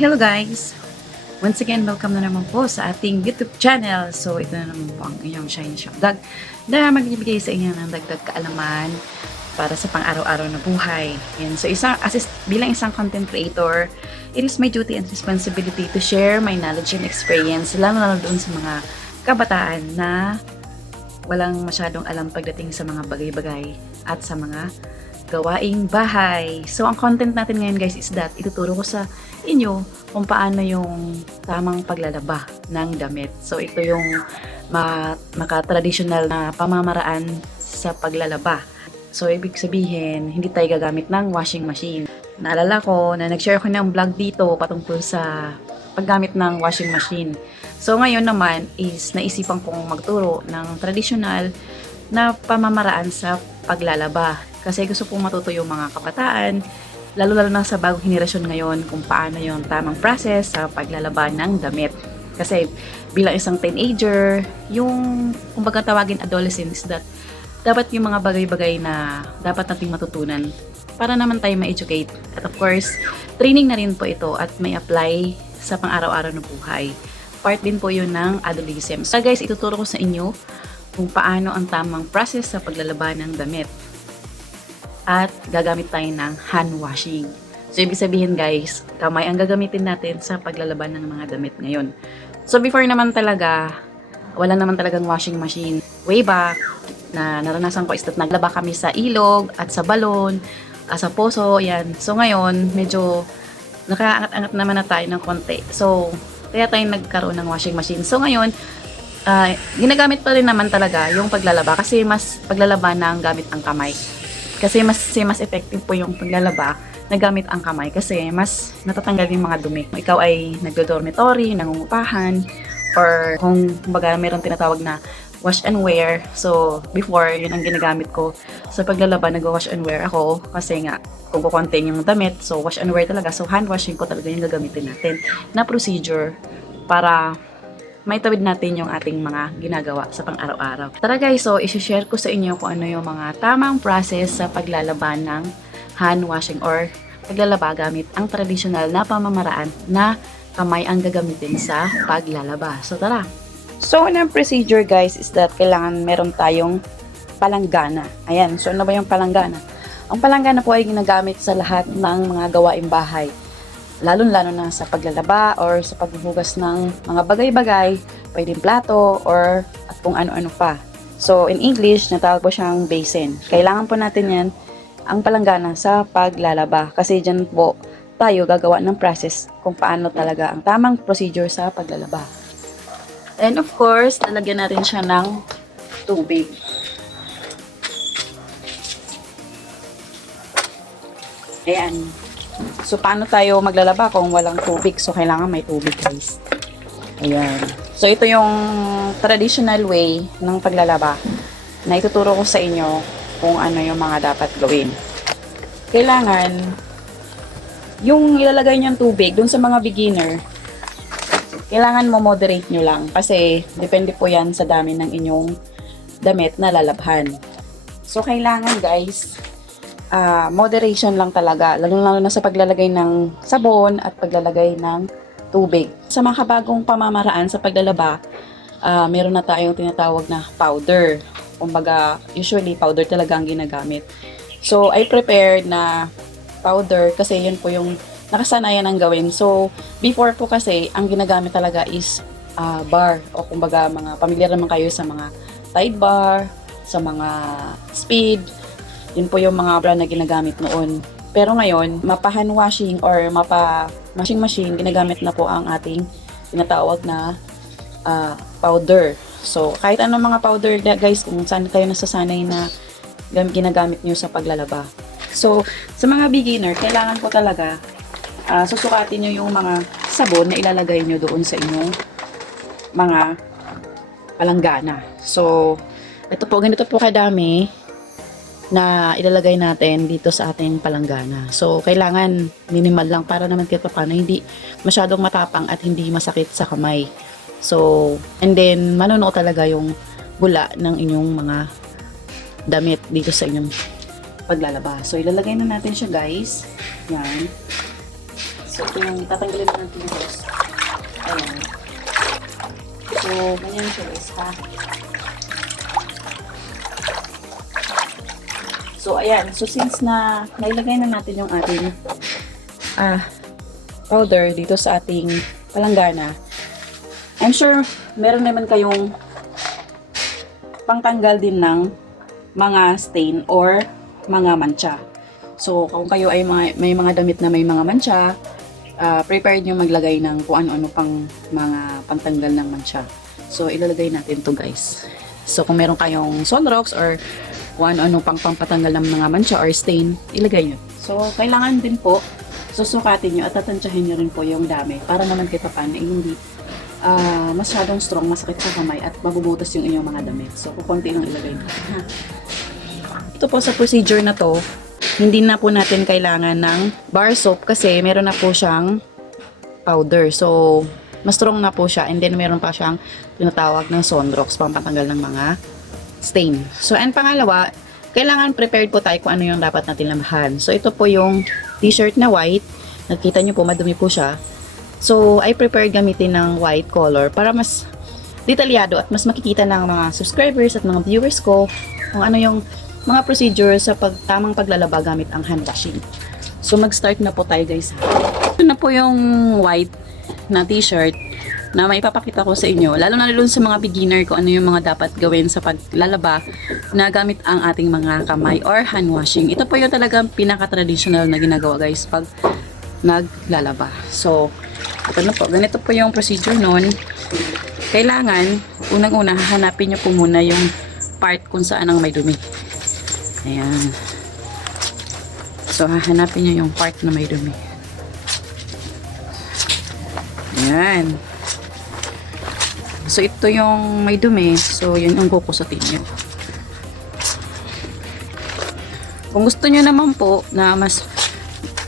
Hello guys! Once again, welcome na naman po sa ating YouTube channel. So, ito na naman po ang inyong Shine Shop Vlog na magbibigay sa inyo ng dagdag kaalaman para sa pang-araw-araw na buhay. Yan. So, isang, assist, bilang isang content creator, it is my duty and responsibility to share my knowledge and experience, lalo-lalo doon sa mga kabataan na walang masyadong alam pagdating sa mga bagay-bagay at sa mga gawaing bahay. So, ang content natin ngayon guys is that ituturo ko sa inyo kung paano yung tamang paglalaba ng damit. So, ito yung ma maka-traditional na pamamaraan sa paglalaba. So, ibig sabihin, hindi tayo gagamit ng washing machine. Naalala ko na nag-share ko ng vlog dito patungkol sa paggamit ng washing machine. So, ngayon naman is naisipan kong magturo ng traditional na pamamaraan sa paglalaba. Kasi gusto kong matuto yung mga kabataan, lalo-lalo na sa bagong henerasyon ngayon kung paano yung tamang process sa paglalaba ng damit. Kasi bilang isang teenager, yung kumbaga tawagin adolescent is that dapat yung mga bagay-bagay na dapat nating matutunan para naman tayo ma-educate. At of course, training na rin po ito at may apply sa pang-araw-araw na buhay. Part din po yun ng adolescence. So guys, ituturo ko sa inyo kung paano ang tamang process sa paglalaba ng damit. At gagamit tayo ng hand washing. So, ibig sabihin guys, kamay ang gagamitin natin sa paglalaba ng mga damit ngayon. So, before naman talaga, wala naman talagang washing machine. Way back, na naranasan ko is that naglaba kami sa ilog at sa balon, ah, sa poso, yan. So, ngayon, medyo nakaangat-angat naman na tayo ng konti. So, kaya tayo nagkaroon ng washing machine. So, ngayon, ah, ginagamit pa rin naman talaga yung paglalaba kasi mas paglalaba na ang gamit ang kamay. Kasi mas kasi mas effective po yung paglalaba na gamit ang kamay kasi mas natatanggal yung mga dumi. Ikaw ay nagdo-dormitory, nangungupahan, or kung kumbaga meron tinatawag na wash and wear. So, before, yun ang ginagamit ko. Sa paglalaba, nag-wash and wear ako kasi nga, kung kukontain yung damit, so wash and wear talaga. So, hand washing ko talaga yung gagamitin natin na procedure para may tawid natin yung ating mga ginagawa sa pang-araw-araw. Tara guys, so isi-share ko sa inyo kung ano yung mga tamang process sa paglalaba ng hand washing or paglalaba gamit ang traditional na pamamaraan na kamay ang gagamitin sa paglalaba. So tara! So, unang procedure guys is that kailangan meron tayong palanggana. Ayan, so ano ba yung palanggana? Ang palanggana po ay ginagamit sa lahat ng mga gawaing bahay lalo-lalo na sa paglalaba or sa paghuhugas ng mga bagay-bagay, pwedeng plato or at kung ano-ano pa. So, in English, natawag po siyang basin. Kailangan po natin yan ang palanggana sa paglalaba kasi dyan po tayo gagawa ng process kung paano talaga ang tamang procedure sa paglalaba. And of course, lalagyan natin siya ng tubig. Ayan. So, paano tayo maglalaba kung walang tubig? So, kailangan may tubig, guys. Ayan. So, ito yung traditional way ng paglalaba na ituturo ko sa inyo kung ano yung mga dapat gawin. Kailangan, yung ilalagay niyong tubig, dun sa mga beginner, kailangan mo moderate nyo lang kasi depende po yan sa dami ng inyong damit na lalabhan. So, kailangan guys, ah, moderation lang talaga, lalo-lalo na sa paglalagay ng sabon at paglalagay ng tubig. Sa mga bagong pamamaraan sa paglalaba, ah, meron na tayong tinatawag na powder. Kumbaga, usually powder talaga ang ginagamit. So, I prepared na powder kasi yun po yung nakasanayan ang gawin. So, before po kasi, ang ginagamit talaga is ah, bar o kumbaga mga pamilyar naman kayo sa mga Tide bar, sa mga speed, yun po yung mga brand na ginagamit noon. Pero ngayon, mapa hand washing or mapa washing machine, ginagamit na po ang ating tinatawag na ah, powder. So, kahit anong mga powder guys, kung saan kayo nasasanay na gam- ginagamit nyo sa paglalaba. So, sa mga beginner, kailangan po talaga ah, susukatin nyo yung mga sabon na ilalagay nyo doon sa inyong mga palanggana. So, ito po, ganito po kadami na ilalagay natin dito sa ating palanggana. So, kailangan minimal lang para naman kahit paano hindi masyadong matapang at hindi masakit sa kamay. So, and then, manuno talaga yung bula ng inyong mga damit dito sa inyong paglalaba. So, ilalagay na natin siya guys. Yan. So, ito yung tatanggalin na natin yung. Ayan. So, ganyan siya guys, ha? So, ayan. So, since na nailagay na natin yung ating ah, powder dito sa ating palanggana, I'm sure meron naman kayong pangtanggal din ng mga stain or mga mancha. So, kung kayo ay mga, may mga damit na may mga mancha, ah, prepared nyo maglagay ng kung ano-ano pang mga pantanggal ng mancha. So, ilalagay natin to guys. So, kung meron kayong Solrox or kung ano-ano pang pampatanggal ng mga mancha or stain, ilagay nyo. So, kailangan din po, susukatin nyo at tatansyahin nyo rin po yung dami para naman kahit paano eh, hindi ah, masyadong strong, masakit sa kamay at mabubutas yung inyong mga damit. So, kukunti lang ilagay. Ha? Ito po sa procedure na to, hindi na po natin kailangan ng bar soap kasi meron na po siyang powder. So, mas strong na po siya and then meron pa siyang tinatawag ng Sonrox pang patanggal ng mga stain. So, and pangalawa, kailangan prepared po tayo kung ano yung dapat natin lamahan. So, ito po yung t-shirt na white. Nakita nyo po, madumi po siya. So, I prepared gamitin ng white color para mas detalyado at mas makikita ng mga subscribers at mga viewers ko kung ano yung mga procedure sa pag, tamang paglalaba gamit ang hand washing. So, mag-start na po tayo guys. Ito na po yung white na t-shirt na maipapakita ko sa inyo. Lalo na lalo sa mga beginner ko ano yung mga dapat gawin sa paglalaba na gamit ang ating mga kamay or hand washing. Ito po yung talagang pinaka-traditional na ginagawa guys pag naglalaba. So, ito na po. Ganito po yung procedure nun. Kailangan, unang-una, hahanapin nyo po muna yung part kung saan ang may dumi. Ayan. So, hahanapin nyo yung part na may dumi. Ayan. So, ito yung may dumi. So, yun yung kukusutin nyo. Kung gusto nyo naman po na mas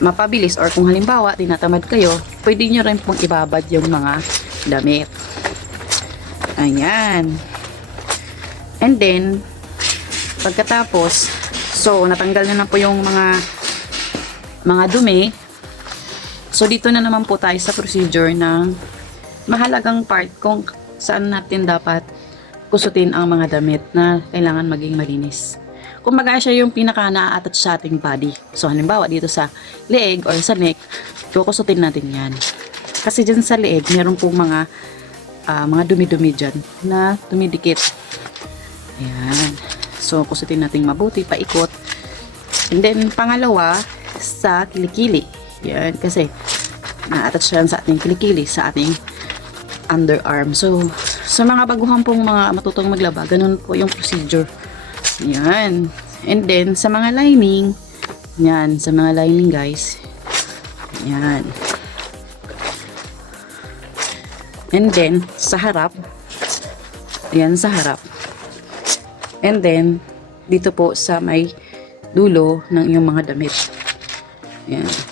mapabilis or kung halimbawa tinatamad kayo, pwede nyo rin pong ibabad yung mga damit. Ayan. And then, pagkatapos, so natanggal na na po yung mga mga dumi. So dito na naman po tayo sa procedure ng mahalagang part kung saan natin dapat kusutin ang mga damit na kailangan maging malinis. Kumbaga siya yung pinaka na-attach sa ating body. So halimbawa dito sa leg or sa neck, kukusutin natin yan. Kasi dyan sa leeg, meron pong mga ah, mga dumi-dumi dyan na dumidikit. Ayan. So, kusutin natin mabuti, paikot. And then, pangalawa, sa kilikili. Yan, kasi na-attach yan sa ating kilikili, sa ating underarm. So, sa mga baguhan pong mga matutong maglaba, ganun po yung procedure. Yan. And then, sa mga lining, yan, sa mga lining guys, yan. And then, sa harap, yan sa harap. And then, dito po sa may dulo ng iyong mga damit. Yan.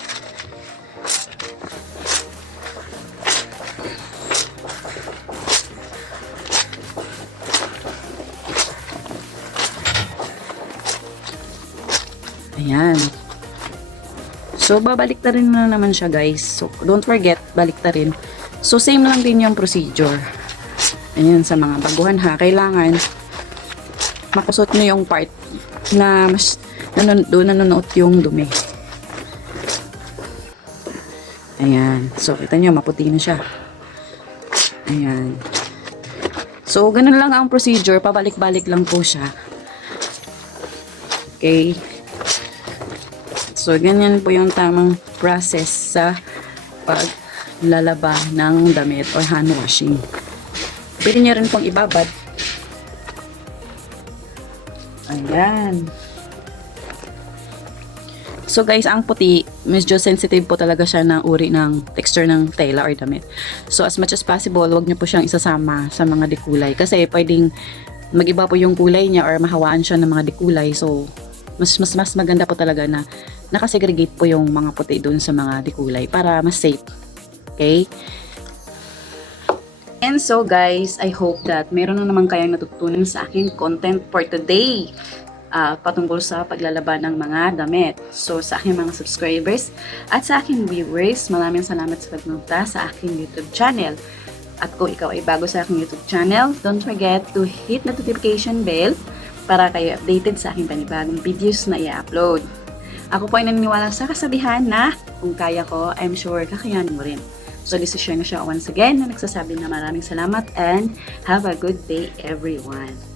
Ayan. So, babalik na rin na naman siya, guys. So, don't forget, balik na rin. So, same lang din yung procedure. Ayan, sa mga baguhan ha. Kailangan, makusot nyo yung part na mas nanon, doon nanonood yung dumi. Ayan. So, kita nyo, maputi na siya. Ayan. So, ganun lang ang procedure. Pabalik-balik lang po siya. Okay. So, ganyan po yung tamang process sa paglalaba ng damit or hand washing. Pwede nyo rin pong ibabad. Ayan. So guys, ang puti, medyo sensitive po talaga siya ng uri ng texture ng tela or damit. So as much as possible, wag niyo po siyang isasama sa mga dekulay kasi pwedeng magiba po yung kulay niya or mahawaan siya ng mga dekulay. So mas mas mas maganda po talaga na nakasegregate po yung mga puti doon sa mga dekulay para mas safe. Okay? And so guys, I hope that meron na naman kayong natutunan sa akin content for today. ah, patungkol sa paglalaban ng mga damit. So sa aking mga subscribers at sa aking viewers, maraming salamat sa pagpunta sa aking YouTube channel. At kung ikaw ay bago sa aking YouTube channel, don't forget to hit notification bell para kayo updated sa aking panibagong videos na i-upload. Ako po ay naniniwala sa kasabihan na kung kaya ko, I'm sure kakayanin mo rin. So this is Shana Shaw once again na nagsasabi na maraming salamat and have a good day everyone.